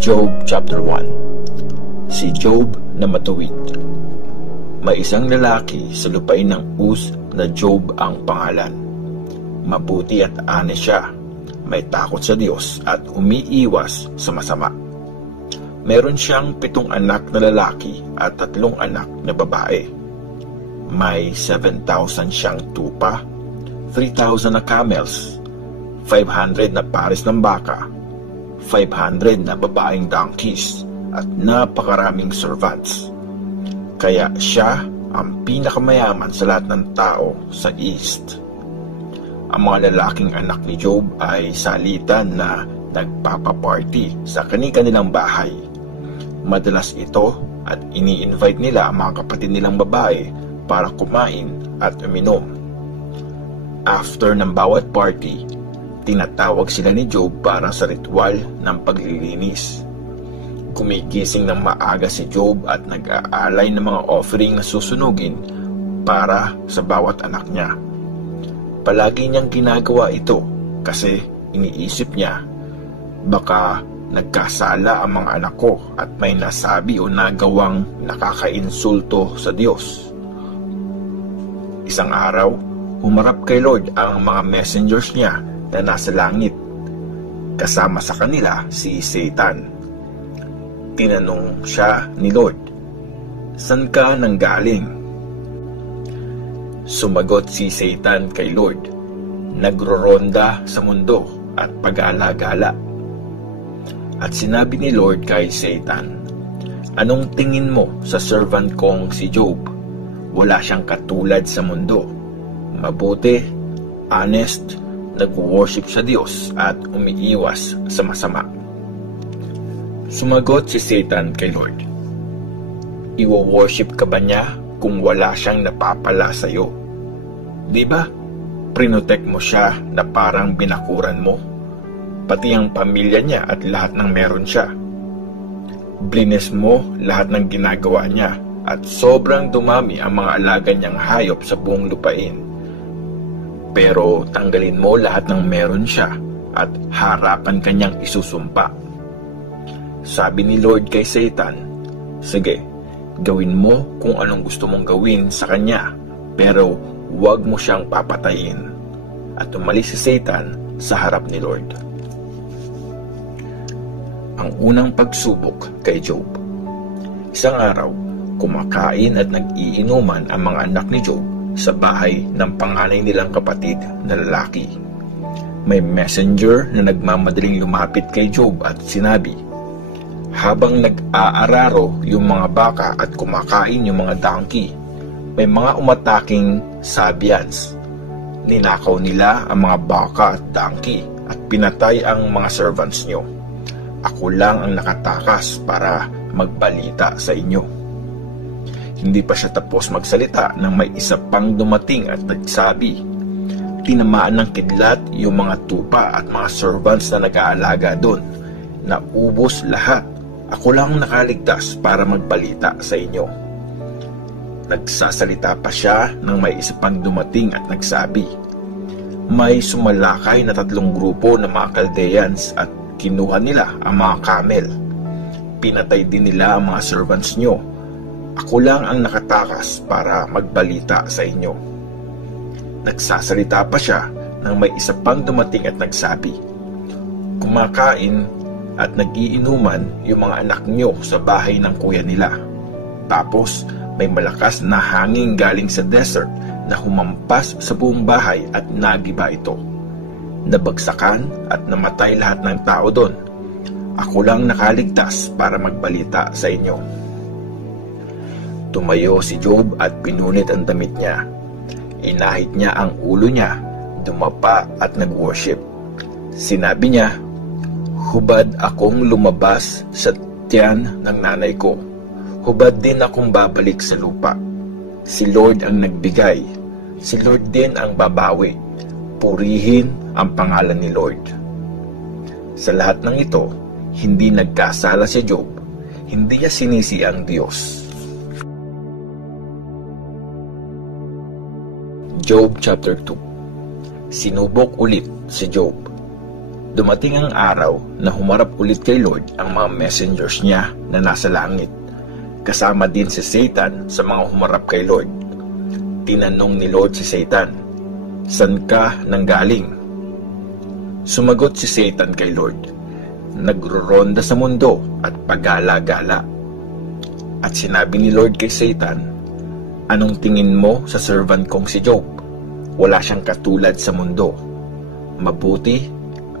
Job chapter 1. Si Job na matuwid. May isang lalaki sa lupain ng Uz na Job ang pangalan. Mabuti at honest siya, may takot sa Diyos at umiiwas sa masama. Meron siyang 7 anak na lalaki at 3 anak na babae. May 7,000 siyang tupa, 3,000 na camels, 500 na pares ng baka, 500 na babaeng donkeys, at napakaraming servants. Kaya siya ang pinakamayaman sa lahat ng tao sa East. Ang mga lalaking anak ni Job ay salitan na nagpapaparty sa kani-kanilang bahay. Madalas ito at ini-invite nila ang mga kapatid nilang babae para kumain at uminom. After ng bawat party, tinatawag sila ni Job para sa ritual ng paglilinis. Gumigising ng maaga si Job at nag-aalay ng mga offering na susunugin para sa bawat anak niya. Palagi niyang ginagawa ito kasi iniisip niya, baka nagkasala ang mga anak ko at may nasabi o nagawang nakakainsulto sa Diyos. Isang araw, humarap kay Lord ang mga messengers niya na nasa langit. Kasama sa kanila si Satan. Tinanong siya ni Lord, "San ka nanggaling?" Sumagot si Satan kay Lord, "Nagroronda sa mundo at pag-alagala." At sinabi ni Lord kay Satan, "Anong tingin mo sa servant kong si Job? Wala siyang katulad sa mundo. Mabuti, honest, nag-worship sa Diyos at umiiwas sa masama." Sumagot si Satan kay Lord, "Iwo-worship ka ba niya kung wala siyang napapala sa iyo? Di ba, prinotek mo siya na parang binakuran mo, pati ang pamilya niya at lahat ng meron siya. Blines mo lahat ng ginagawa niya at sobrang dumami ang mga alaga niyang hayop sa buong lupain. Pero tanggalin mo lahat ng meron siya at harapan kanyang isusumpa." Sabi ni Lord kay Satan, "Sige, gawin mo kung anong gusto mong gawin sa kanya, pero huwag mo siyang papatayin." At umalis si Satan sa harap ni Lord. Ang unang pagsubok kay Job. Isang araw, kumakain at nag-iinuman ang mga anak ni Job sa bahay ng panganay nilang kapatid na lalaki. May messenger na nagmamadaling lumapit kay Job at sinabi, habang nag-aararo yung mga baka at kumakain yung mga donkey, may mga umataking Sabians. Ninakaw nila ang mga baka at donkey at pinatay ang mga servants nyo. Ako lang ang nakatakas para magbalita sa inyo. Hindi pa siya tapos magsalita nang may isa pang dumating at nagsabi, tinamaan ng kidlat yung mga tupa at mga servants na nag-aalaga doon. Naubos lahat. Ako lang nakaligtas para magbalita sa inyo. Nagsasalita pa siya nang may isa pang dumating at nagsabi, may sumalakay na 3 grupo ng mga Chaldeans at kinuha nila ang mga camel. Pinatay din nila ang mga servants nyo. Ako lang ang nakatakas para magbalita sa inyo. Nagsasalita pa siya nang may isa pang dumating at nagsabi, kumakain at nag-iinuman yung mga anak nyo sa bahay ng kuya nila. Tapos may malakas na hangin galing sa desert na humampas sa buong bahay at nagiba ito. Nabagsakan at namatay lahat ng tao doon. Ako lang nakaligtas para magbalita sa inyo. Tumayo si Job at pinunit ang damit niya. Inahit niya ang ulo niya, dumapa at nag-worship. Sinabi niya, hubad akong lumabas sa tiyan ng nanay ko. Hubad din akong babalik sa lupa. Si Lord ang nagbigay. Si Lord din ang babawi. Purihin ang pangalan ni Lord. Sa lahat ng ito, hindi nagkasala si Job. Hindi niya sinisi ang Diyos. Job chapter 2. Sinubok ulit si Job. Dumating ang araw na humarap ulit kay Lord ang mga messengers niya na nasa langit. Kasama din si Satan sa mga humarap kay Lord. Tinanong ni Lord si Satan, "San ka nanggaling?" Sumagot si Satan kay Lord, "Nagroronda sa mundo at pagala-gala." At sinabi ni Lord kay Satan, "Anong tingin mo sa servant kong si Job? Wala siyang katulad sa mundo. Mabuti,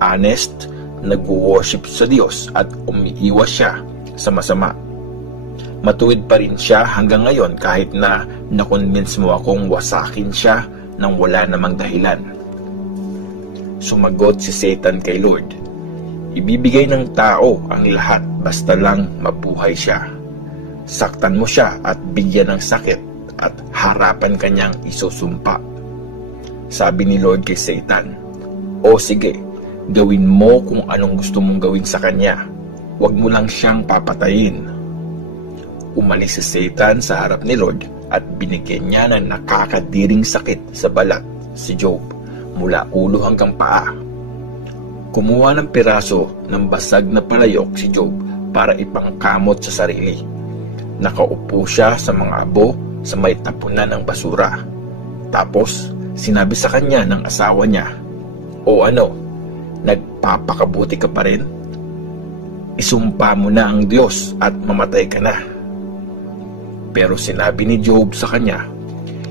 honest, nag-worship sa Diyos at umiiwas siya sa masama. Matuwid pa rin siya hanggang ngayon kahit na nakonvince mo akong wasakin siya nang wala namang dahilan." Sumagot si Satan kay Lord, "Ibibigay ng tao ang lahat basta lang mabuhay siya. Saktan mo siya at bigyan ng sakit at harapan kanyang isusumpa." Sabi ni Lord kay Satan, "O sige, gawin mo kung anong gusto mong gawin sa kanya. Huwag mo lang siyang papatayin." Umalis si Satan sa harap ni Lord at binigyan niya ng nakakadiring sakit sa balat si Job mula ulo hanggang paa. Kumuha ng piraso ng basag na palayok si Job para ipangkamot sa sarili. Nakaupo siya sa mga abo sa may tapunan ng basura. Tapos sinabi sa kanya ng asawa niya, "O ano, nagpapakabuti ka pa rin? Isumpa mo na ang Diyos at mamatay ka na." Pero sinabi ni Job sa kanya,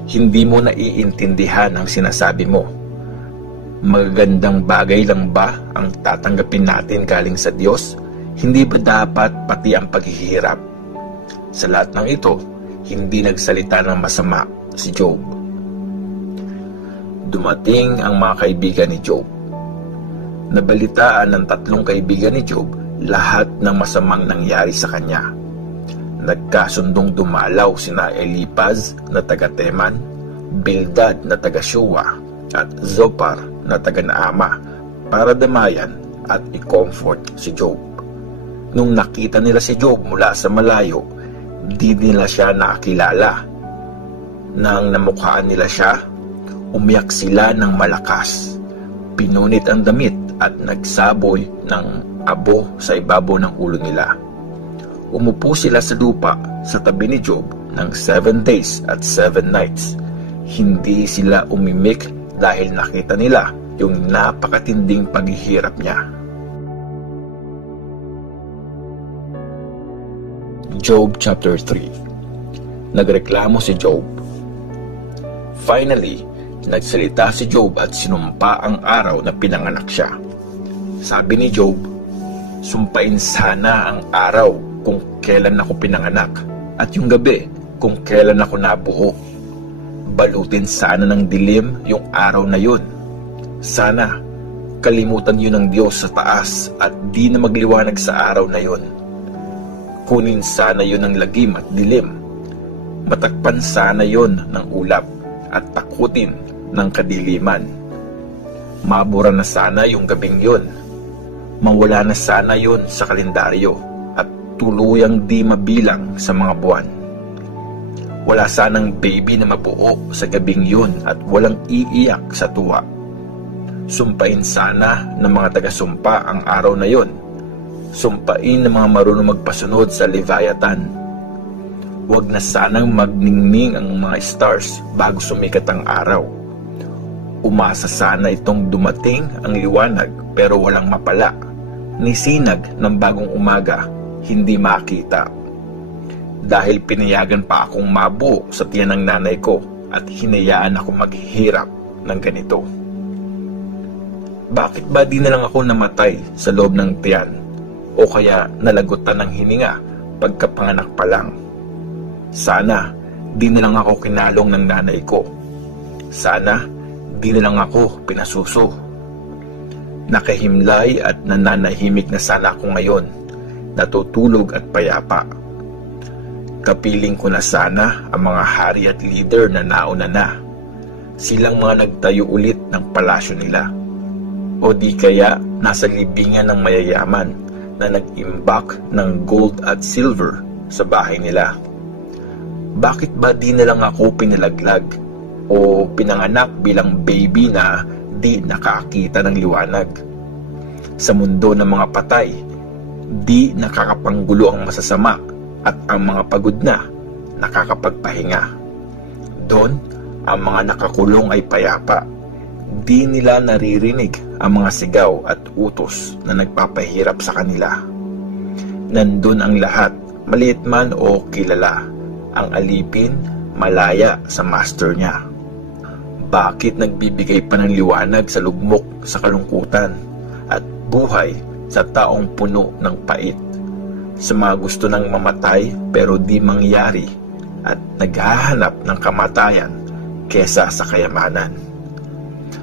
"Hindi mo naiintindihan ang sinasabi mo. Magagandang bagay lang ba ang tatanggapin natin galing sa Diyos? Hindi ba dapat pati ang paghihirap?" Sa lahat ng ito, hindi nagsalita ng masama si Job. Dumating ang mga kaibigan ni Job. Nabalitaan ng 3 kaibigan ni Job lahat ng masamang nangyari sa kanya. Nagkasundong dumalaw sina Elipaz na taga Teman, Bildad na taga Shua, at Zophar na taga Naama para damayan at i-comfort si Job. Nung nakita nila si Job mula sa malayo, di nila siya nakilala. Nang namukhaan nila siya, umiyak sila ng malakas. Pinunit ang damit at nagsaboy ng abo sa ibabaw ng ulo nila. Umupo sila sa lupa sa tabi ni Job ng 7 days at 7 nights. Hindi sila umimik dahil nakita nila yung napakatinding paghihirap niya. Job chapter 3. Nagreklamo si Job. Finally, nagsalita si Job at sinumpa ang araw na pinanganak siya. Sabi ni Job, "Sumpain sana ang araw kung kailan ako pinanganak at yung gabi kung kailan ako nabuo. Balutin sana ng dilim yung araw na yun. Sana kalimutan yun ng Diyos sa taas at di na magliwanag sa araw na yun. Kunin sana yun ng lagim at dilim. Matakpan sana yun ng ulap at takutin ng kadiliman. Mabura na sana yung gabing yun. Mawala na sana yun sa kalendaryo at tuluyang di mabilang sa mga buwan. Wala sanang baby na mabuo sa gabing yun at walang iiyak sa tuwa. Sumpain sana ng mga taga-sumpa ang araw na yun. Sumpain ng mga marunong magpasunod sa Leviathan. Huwag na sanang magningning ang mga stars bago sumikat ang araw. Umasa sana itong dumating ang liwanag pero walang mapala. Ni sinag ng bagong umaga, hindi makita. Dahil pinayagan pa akong mabuo sa tiyan ng nanay ko at hinayaan ako maghihirap ng ganito. Bakit ba di na lang ako namatay sa loob ng tiyan o kaya nalagutan ng hininga pagkapanganak pa lang? Sana di na lang ako kinalong ng nanay ko. Sana di na lang ako pinasuso. Nakahimlay at nananahimik na sana ako ngayon, natutulog at payapa. Kapiling ko na sana ang mga hari at leader na nauna na. Silang mga nagtayo ulit ng palasyo nila. O di kaya nasa libingan ng mayayaman na nag-imbak ng gold at silver sa bahay nila. Bakit ba di na lang ako pinalaglag o pinanganak bilang baby na di nakakita ng liwanag? Sa mundo ng mga patay, di nakakapanggulo ang masasama at ang mga pagod na nakakapagpahinga. Doon, ang mga nakakulong ay payapa. Di nila naririnig ang mga sigaw at utos na nagpapahirap sa kanila. Nandun ang lahat, maliit man o kilala, ang alipin malaya sa master niya. Bakit nagbibigay pa ng liwanag sa lugmok sa kalungkutan at buhay sa taong puno ng pait? Sa mga gusto nang mamatay pero di mangyari at naghahanap ng kamatayan kesa sa kayamanan.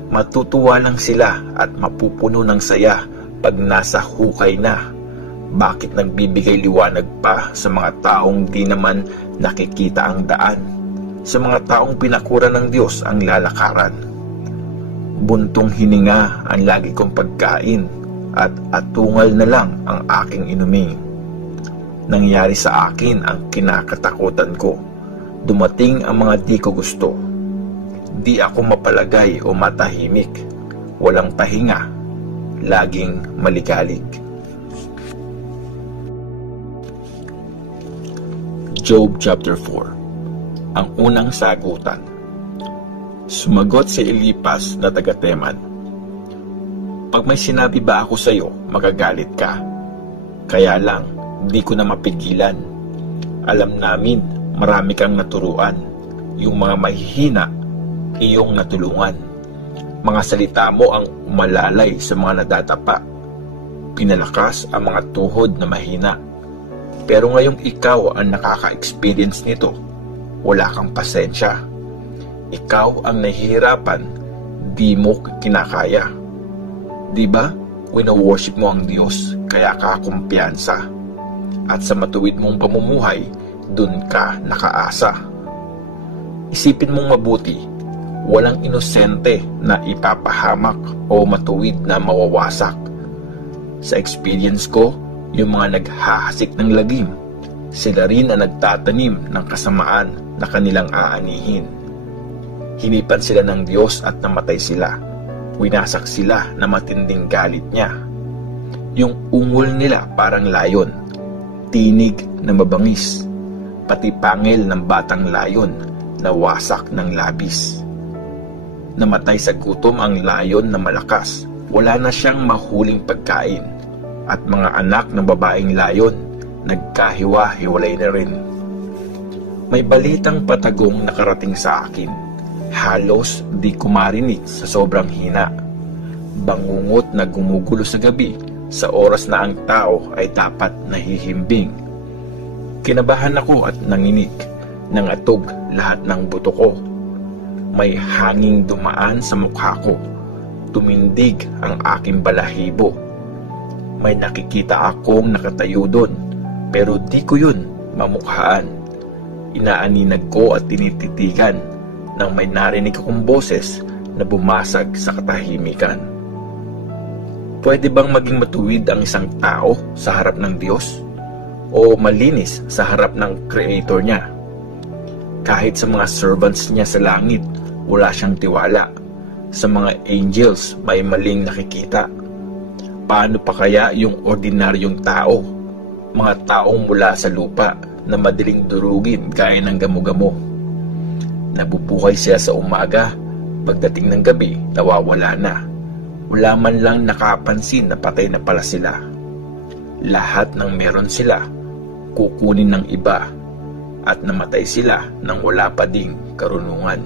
Matutuwa lang sila at mapupuno ng saya pag nasa hukay na. Bakit nagbibigay liwanag pa sa mga taong di naman nakikita ang daan? Sa mga taong pinakura ng Diyos ang lalakaran. Buntong hininga ang lagi kong pagkain at atungal na lang ang aking inumin. Nangyari sa akin ang kinakatakutan ko. Dumating ang mga di ko gusto. Di ako mapalagay o matahimik. Walang pahinga. Laging maligalig. Job chapter 4. Ang unang sagutan. Sumagot si Eliphaz na taga-Teman, pag may sinabi ba ako sa iyo, magagalit ka? Kaya lang, di ko na mapigilan. Alam namin, marami kang naturuan. Yung mga mahihina, iyong natulungan. Mga salita mo ang umalalay sa mga nadadapa. Pinalakas ang mga tuhod na mahina. Pero ngayong ikaw ang nakaka-experience nito, wala kang pasensya. Ikaw ang nahihirapan, di mo kinakaya. Di ba? Wino-worship mo ang Diyos, kaya ka kumpiyansa. At sa matuwid mong pamumuhay, dun ka nakaasa. Isipin mong mabuti, walang inosente na ipapahamak o matuwid na mawawasak. Sa experience ko, yung mga naghahasik ng lagim, sila rin ang nagtatanim ng kasamaan na kanilang aanihin. Hinipan sila ng Diyos at namatay sila. Winasak sila na matinding galit niya. Yung ungol nila parang layon, tinig na mabangis, pati pangil ng batang layon na wasak ng labis. Namatay sa gutom ang layon na malakas, wala na siyang mahuling pagkain, at mga anak ng babaeng layon nagkahiwa-hiwalay na rin. May balitang patagong nakarating sa akin. Halos di ko marinig sa sobrang hina. Bangungot na gumugulo sa gabi sa oras na ang tao ay dapat nahihimbing. Kinabahan ako at nanginig. Nangatog lahat ng buto ko. May hanging dumaan sa mukha ko. Tumindig ang aking balahibo. May nakikita akong nakatayo doon, pero di ko yun mamukhaan. Inaaninag ko at tinititigan nang may narinig akong boses na bumasag sa katahimikan. Pwede bang maging matuwid ang isang tao sa harap ng Diyos? O malinis sa harap ng Creator niya? Kahit sa mga servants niya sa langit, wala siyang tiwala. Sa mga angels, may maling nakikita. Paano pa kaya yung ordinaryong tao? Mga taong mula sa lupa na madaling durugin gaya ng gamo-gamo. Nabubuhay siya sa umaga, pagdating ng gabi, nawawala na. Wala man lang nakapansin na patay na pala sila. Lahat ng meron sila, kukunin ng iba, at namatay sila nang wala pa ding karunungan.